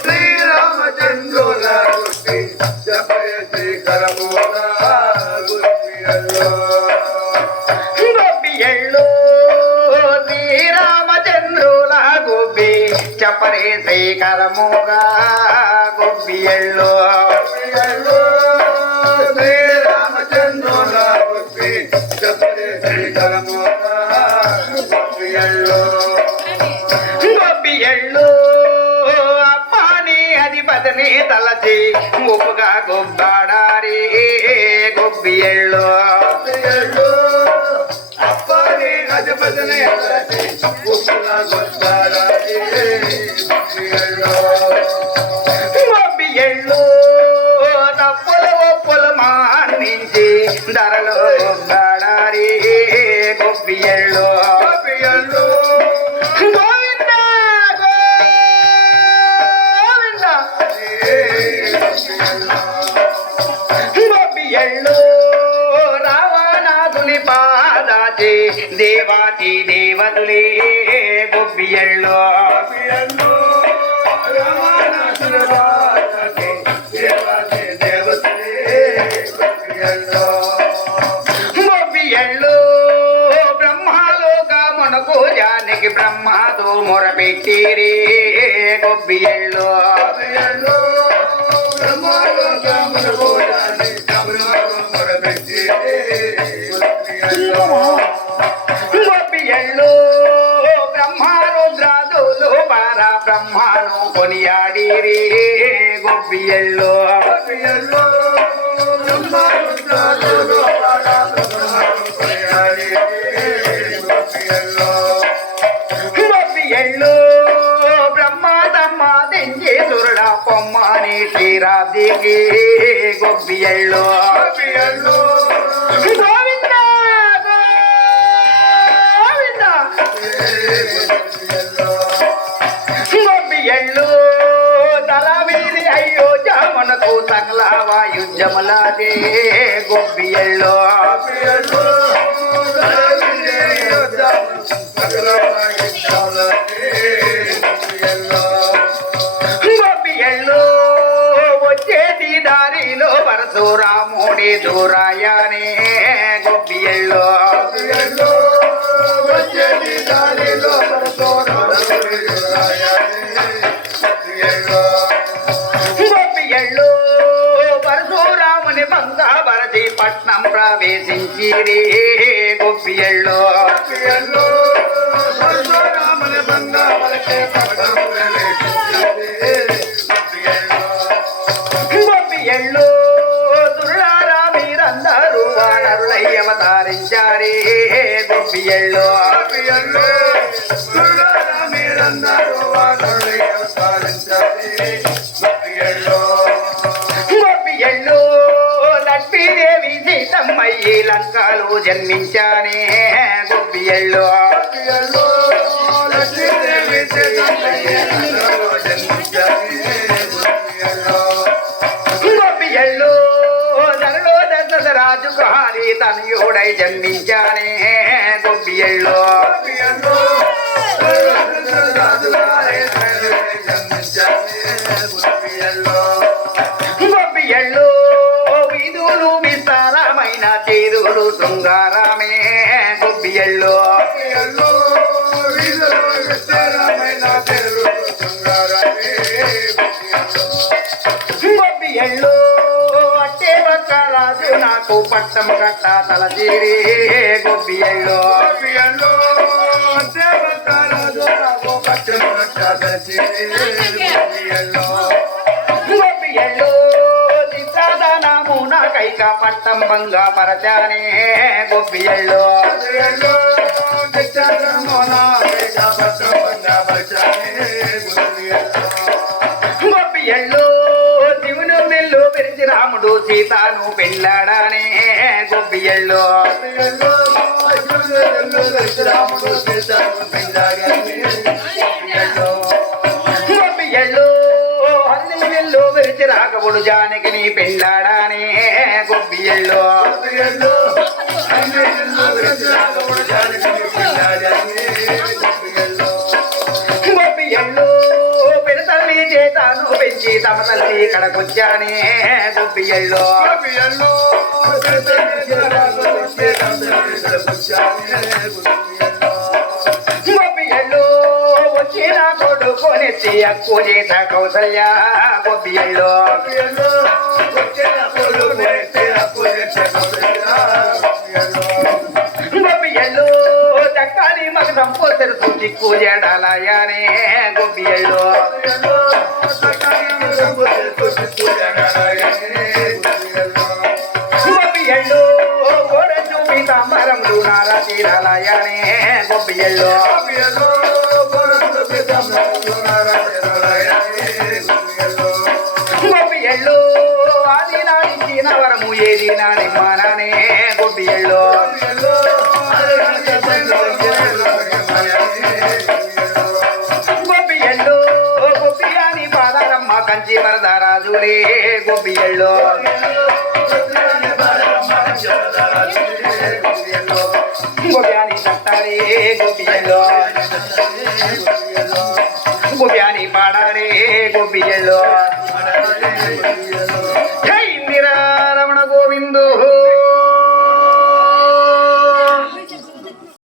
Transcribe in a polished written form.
శ్రీరామచంద్రుల గొబ్బియళ్ళు శ్రీరామచంద్రుల గొబ్బి చపరే శ్రీకరముగా గొబ్బియళ్ళు శ్రీరామచంద్రుల గొబ్బి చపరే శ్రీకరముగా గొబ్బియళ్ళు గొబ్బియళ్ళు అప్పాని అధిపతిని తలచి ముప్పుగా గొబ్బాడారి గొబ్బియళ్ళు అప్పాని అధిపతిని తలచి ముప్పుగా గొబ్బాడారి గొబ్బియళ్ళు తప్పుల ఒప్పులు మాన్నించి ధరలో గొబ్బాడారి గొబ్బియళ్ళు గొబ్బియళ్ళు రావణాదుని పాదాచి దేవాతి దేవతులే గొబ్బియళ్ళు గొబ్బియళ్ళు బ్రహ్మలోకమునకు జానికి బ్రహ్మతో మొరపెట్టిరే గొబ్బియళ్ళు గొబ్బియళ్ళు బ్రహ్మరుద్రాదులు పర బ్రహ్మను కొనియాడిరి గొబ్బియళ్ళు గొబ్బియళ్ళు బ్రహ్మ తమ్మ తెంచి సురుడ పొమ్మని శ్రీరాబ్దికి గొబ్బియళ్ళు గోవింద గోవింద గొబ్బియళ్ళు తల వీధి అయోధ్యమునకు సకల వాయుధ్యములాదే గొబ్బియళ్ళు గొబ్బియళ్ళు వచ్చేటి దారిలో పరశురాముడి దూరాయనే గొబ్బియళ్ళు వచ్చేటి దారిలో గొబ్బియళ్ళు పరశురాముని బంగాబరచి పట్నం ప్రవేశించిరే గొబ్బియళ్ళు గొబ్బియళ్ళు దుర్లారా మీరందరూ వానరులై అవతారించారే గొబ్బియళ్ళు గొబ్బియళ్ళు లక్ష్మీదేవి సీతమ్మయ్యి లంకలో జన్మించానే గొబ్బియళ్ళు గొబ్బియళ్ళు ధరలో దశరథరాజు కుమారి తనయుడై జన్మించానే గొబ్బియళ్ళు గొబ్బియళ్ళు వీధులు విస్తారమైన తీరులు శృంగారమే గొబ్బియళ్ళు గొబ్బియళ్ళు అట్టే బక్కరాజు నాకు పట్టం కట్ట తలచీరి గొబ్బియళ్ళు గొబ్బియళ్ళు చిత్రదానము నా కైక పట్టం భంగా పరచానే గొబ్బియళ్ళు గొబ్బియళ్ళు శివును నెల్లు పెరిచి రాముడు సీతాను పెళ్ళాడానే గొబ్బియళ్ళు గొబ్బియళ్ళు అల్లి నెల్లు పెరిచి రాఘవుడు జానకిని పెళ్ళాడానే గొబ్బియళ్ళు గొబ్బియళ్ళు ఎళ్ళు పెడతల్లి చేతాను పెంచి తమ తల్లి కడకొచ్చానే గొబ్బి ఎళ్ళు గొబ్బి ఎళ్ళు వచ్చిన కొడుకొనెత్తి అక్కు చేత కౌసల్య గొబ్బి ఎళ్ళు గొబ్బి ఎళ్ళు చక్కాలి మగ సంపోసరు చిక్కు జడాలయానే గొబ్బి ఎళ్ళు గొబ్బి ఎళ్ళు గోడ చూపి తామరములు నారా తీరాలయానే గొబ్బి ఎళ్ళు గొబ్బి ఎళ్ళు ఆది నాడించి నవరము ఏది నాని మానానే గొబ్బి ఎళ్ళు గొబ్బి ఎళ్ళు గొబ్బి అని పాదారమ్మ కంచి వరదరాజులే గొబ్బి ఎళ్ళు గొబ్బి అని కట్టారే గొబ్బి ఎళ్ళు గొబ్బి అని పాడారే గొబ్బి ఎళ్ళు